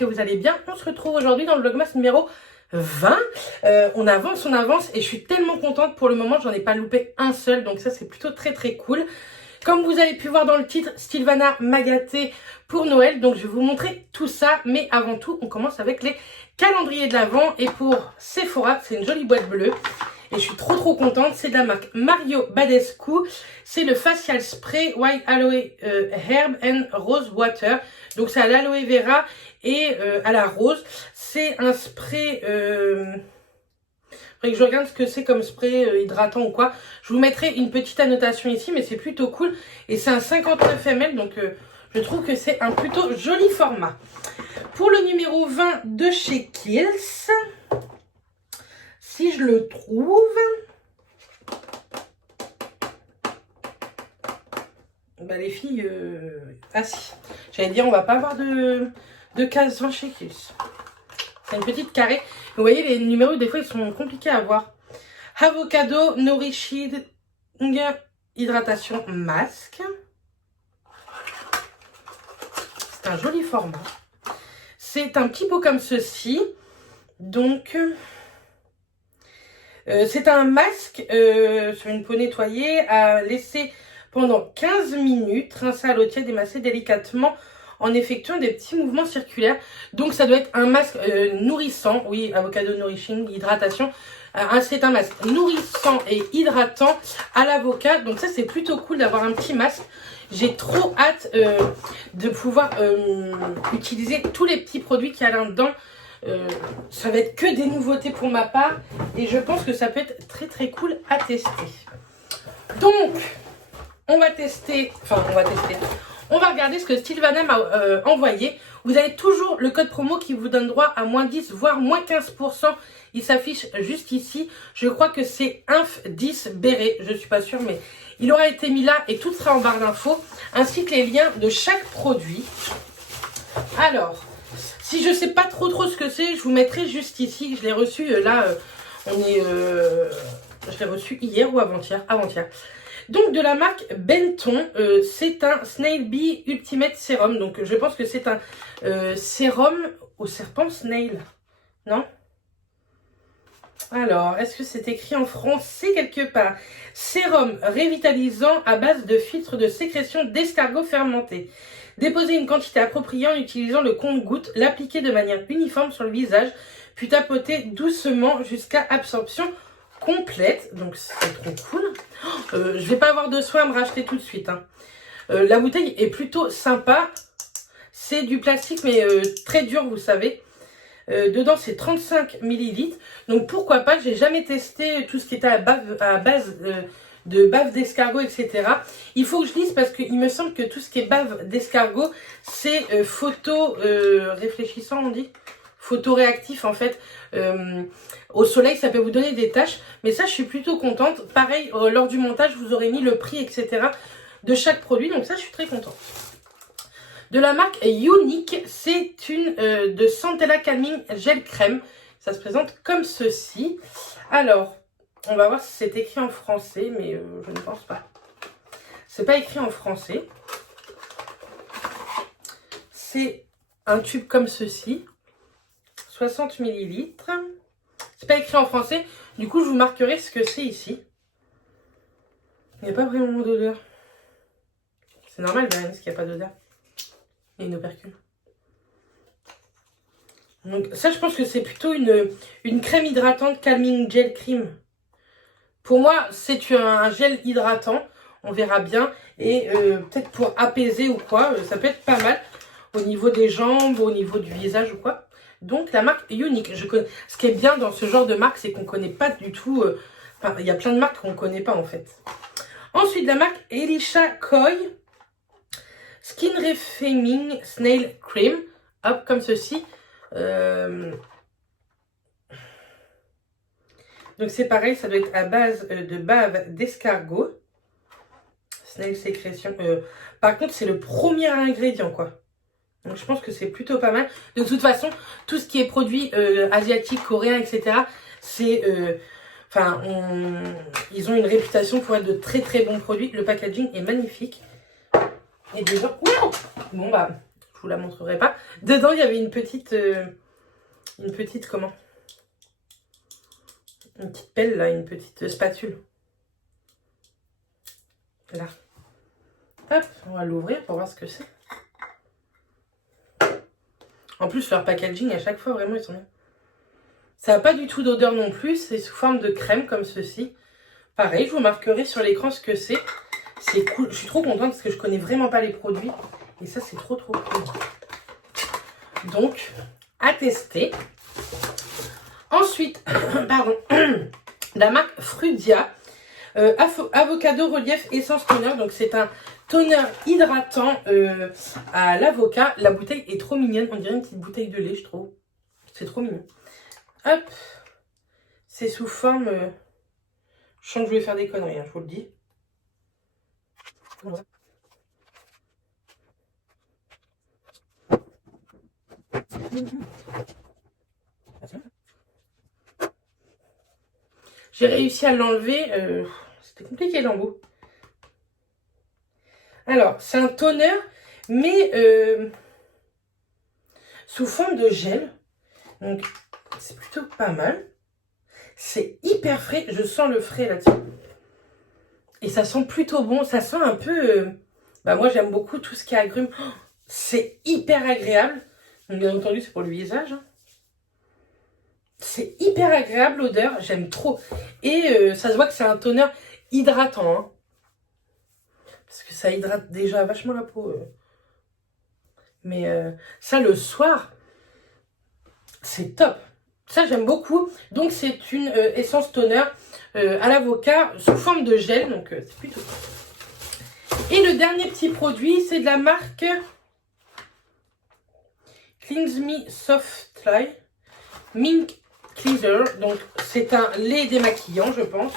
que vous allez bien. On se retrouve aujourd'hui dans le Vlogmas numéro 20. On avance et je suis tellement contente. Pour le moment, j'en ai pas loupé un seul, donc ça c'est plutôt très cool. Comme vous avez pu voir dans le titre, Sylvana m'a gâté pour Noël, donc je vais vous montrer tout ça. Mais avant tout, on commence avec les calendriers de l'Avent. Et pour Sephora, c'est une jolie boîte bleue. Et je suis trop contente. C'est de la marque Mario Badescu. C'est le facial spray White Aloe Herb and Rose Water. Donc c'est à l'aloe vera et à la rose. C'est un spray... Faudrait que je regarde ce que c'est comme spray hydratant ou quoi. Je vous mettrai une petite annotation ici, mais c'est plutôt cool. Et c'est un 59 ml, donc je trouve que c'est un plutôt joli format. Pour le numéro 20 de chez Kiehl's, si je le trouve... Bah les filles... Ah si, j'allais dire on va pas avoir de case 20 chez Kiehl's. C'est une petite carrée. Vous voyez, les numéros, des fois, ils sont compliqués à voir. Avocado Nourishing Hydratation Masque. C'est un joli format. C'est un petit pot comme ceci. Donc, c'est un masque sur une peau nettoyée à laisser pendant 15 minutes. Rincer à l'eau tiède et masser délicatement en effectuant des petits mouvements circulaires. Donc ça doit être un masque nourrissant. Oui, Avocado Nourishing Hydratation. C'est un masque nourrissant et hydratant à l'avocat. Donc ça c'est plutôt cool d'avoir un petit masque. J'ai trop hâte de pouvoir utiliser tous les petits produits qu'il y a là-dedans. Ça va être que des nouveautés pour ma part. Et je pense que ça peut être très cool à tester. Donc, on va regarder ce que Sylvana m'a envoyé. Vous avez toujours le code promo qui vous donne droit à moins 10 voire moins 15%. Il s'affiche juste ici. Je crois que c'est Inf10 Béret. Je ne suis pas sûre, mais il aura été mis là et tout sera en barre d'infos. Ainsi que les liens de chaque produit. Alors, si je ne sais pas trop ce que c'est, je vous mettrai juste ici. Je l'ai reçu là. Je l'ai reçu hier ou avant-hier. Donc de la marque Benton, c'est un Snail Bee Ultimate Serum. Donc je pense que c'est un sérum au serpent snail. Non? Alors, est-ce que c'est écrit en français quelque part? Sérum révitalisant à base de filtre de sécrétion d'escargot fermenté. Déposez une quantité appropriée en utilisant le compte-gouttes. L'appliquer de manière uniforme sur le visage, puis tapoter doucement jusqu'à absorption complète. Donc c'est trop cool. Je vais pas avoir de soin à me racheter tout de suite. Hein. La bouteille est plutôt sympa. C'est du plastique mais très dur, vous savez. Dedans c'est 35 ml. Donc pourquoi pas, j'ai jamais testé tout ce qui était à base de bave d'escargot, etc. Il faut que je lise parce qu'il me semble que tout ce qui est bave d'escargot, c'est réfléchissant, on dit photoréactif en fait. Au soleil ça peut vous donner des taches, mais ça je suis plutôt contente. Pareil, lors du montage vous aurez mis le prix, etc. de chaque produit, donc ça je suis très contente. De la marque Unique, c'est une de Centella Calming Gel Crème. Ça se présente comme ceci. Alors, on va voir si c'est écrit en français, mais je ne pense pas. C'est pas écrit en français. C'est un tube comme ceci. 60 ml. C'est pas écrit en français. Du coup, je vous marquerai ce que c'est ici. Il n'y a pas vraiment d'odeur. C'est normal, Bérénice, qu'il n'y a pas d'odeur. Il y a une opercule. Donc ça, je pense que c'est plutôt une crème hydratante Calming Gel Cream. Pour moi, c'est un gel hydratant. On verra bien. Et peut-être pour apaiser ou quoi, ça peut être pas mal. Au niveau des jambes, au niveau du visage ou quoi. Donc la marque Unique. Ce qui est bien dans ce genre de marque, c'est qu'on ne connaît pas du tout. Enfin, il y a plein de marques qu'on ne connaît pas en fait. Ensuite, la marque Elisha Koi Skin Reframing Snail Cream. Hop, comme ceci. Donc c'est pareil, ça doit être à base de bave d'escargot. Snail sécrétion. Par contre, c'est le premier ingrédient, quoi. Donc je pense que c'est plutôt pas mal. De toute façon, tout ce qui est produit asiatique, coréen, etc. C'est... ils ont une réputation pour être de très bons produits. Le packaging est magnifique. Et déjà... Wow, bon bah, je je vous la montrerai pas. Dedans, il y avait une petite comment? Une petite pelle là, une petite spatule. Là. Hop, on va l'ouvrir pour voir ce que c'est. En plus, leur packaging à chaque fois, vraiment, ils sont bien. Ça n'a pas du tout d'odeur non plus. C'est sous forme de crème comme ceci. Pareil, je vous marquerai sur l'écran ce que c'est. C'est cool. Je suis trop contente parce que je connais vraiment pas les produits. Et ça, c'est trop cool. Donc, à tester. Ensuite, pardon, la marque Frudia. Avocado Relief Essence Toner. Donc, c'est un toner hydratant à l'avocat. La bouteille est trop mignonne. On dirait une petite bouteille de lait, je trouve. C'est trop mignon. Hop. C'est sous forme... Je sens que je vais faire des conneries, hein, je vous le dis. J'ai réussi à l'enlever. C'était compliqué l'embout. Alors, c'est un toner, mais sous forme de gel. Donc, c'est plutôt pas mal. C'est hyper frais. Je sens le frais là-dessus. Et ça sent plutôt bon. Ça sent un peu... moi, j'aime beaucoup tout ce qui est agrumes. Oh, c'est hyper agréable. Donc, bien entendu, c'est pour le visage. Hein. C'est hyper agréable l'odeur. J'aime trop. Et ça se voit que c'est un toner hydratant. Hein. Parce que ça hydrate déjà vachement la peau. Mais ça, le soir, c'est top. Ça, j'aime beaucoup. Donc, c'est une essence toner à l'avocat sous forme de gel. Donc, c'est plutôt cool. Et le dernier petit produit, c'est de la marque Cleanse Me Soft Fly Mink Cleanser. Donc, c'est un lait démaquillant, je pense.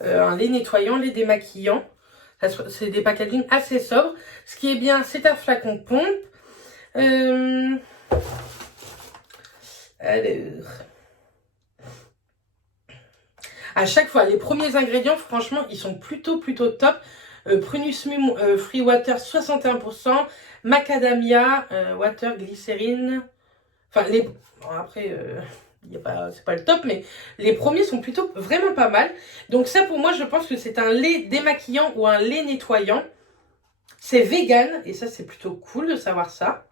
Un lait nettoyant, lait démaquillant. C'est des packagings assez sobres. Ce qui est bien, c'est un flacon pompe. Alors, à chaque fois, les premiers ingrédients, franchement, ils sont plutôt top. Prunus Free Water 61%, macadamia, water, glycérine. Enfin, après, c'est pas le top, mais les premiers sont plutôt vraiment pas mal. Donc ça, pour moi, je pense que c'est un lait démaquillant ou un lait nettoyant. C'est vegan, et ça, c'est plutôt cool de savoir ça.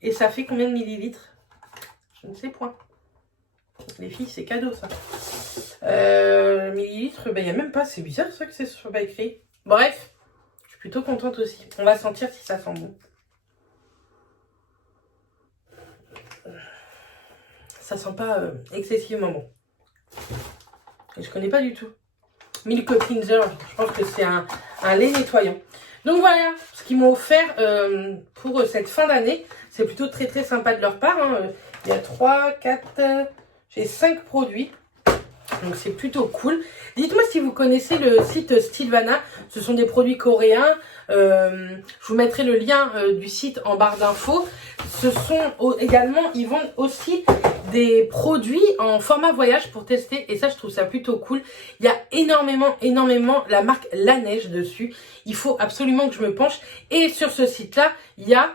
Et ça fait combien de millilitres? Je ne sais point. Les filles, c'est cadeau, ça. Millilitres, il n'y a même pas. C'est bizarre, ça, que c'est soit pas écrit. Bref, je suis plutôt contente aussi. On va sentir si ça sent bon. Ça sent pas excessivement bon. Et je connais pas du tout. Milk Cleanser, je pense que c'est un lait nettoyant. Donc voilà ce qu'ils m'ont offert pour cette fin d'année. C'est plutôt très sympa de leur part. Hein. Il y a 3, 4, j'ai 5 produits. Donc c'est plutôt cool. Dites-moi si vous connaissez le site Stilvana. Ce sont des produits coréens. Je vous mettrai le lien du site en barre d'infos. Ce sont également, ils vendent aussi des produits en format voyage pour tester. Et ça, je trouve ça plutôt cool. Il y a énormément la marque La Neige dessus. Il faut absolument que je me penche. Et sur ce site-là, il y a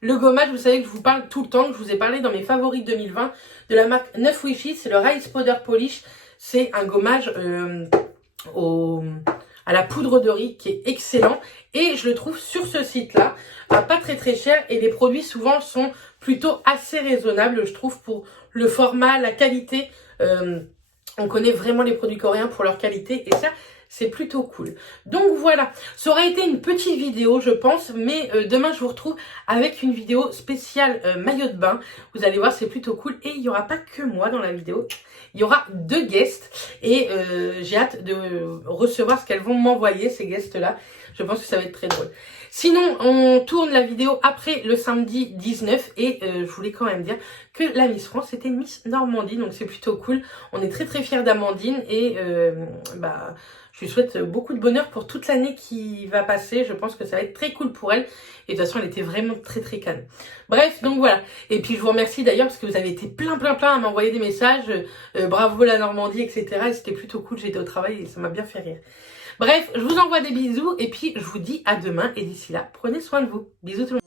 le gommage, vous savez que je vous parle tout le temps, que je vous ai parlé dans mes favoris 2020, de la marque 9 Wishes, c'est le Rice Powder Polish. C'est un gommage à la poudre de riz qui est excellent. Et je le trouve sur ce site-là, pas très cher. Et les produits souvent sont plutôt assez raisonnables, je trouve, pour le format, la qualité. On connaît vraiment les produits coréens pour leur qualité. Et ça, c'est plutôt cool. Donc voilà, ça aurait été une petite vidéo, je pense, mais demain je vous retrouve avec une vidéo spéciale maillot de bain. Vous allez voir, c'est plutôt cool. Et il n'y aura pas que moi dans la vidéo, il y aura 2 guests. Et j'ai hâte de recevoir ce qu'elles vont m'envoyer, ces guests-là. Je pense que ça va être très drôle. Sinon, on tourne la vidéo après le samedi 19 et je voulais quand même dire que la Miss France était Miss Normandie, donc c'est plutôt cool. On est très fiers d'Amandine et je lui souhaite beaucoup de bonheur pour toute l'année qui va passer. Je pense que ça va être très cool pour elle. Et de toute façon, elle était vraiment très calme. Bref, donc voilà. Et puis, je vous remercie d'ailleurs parce que vous avez été plein à m'envoyer des messages. Bravo la Normandie, etc. Et c'était plutôt cool. J'étais au travail et ça m'a bien fait rire. Bref, je vous envoie des bisous. Et puis, je vous dis à demain. Et d'ici là, prenez soin de vous. Bisous tout le monde.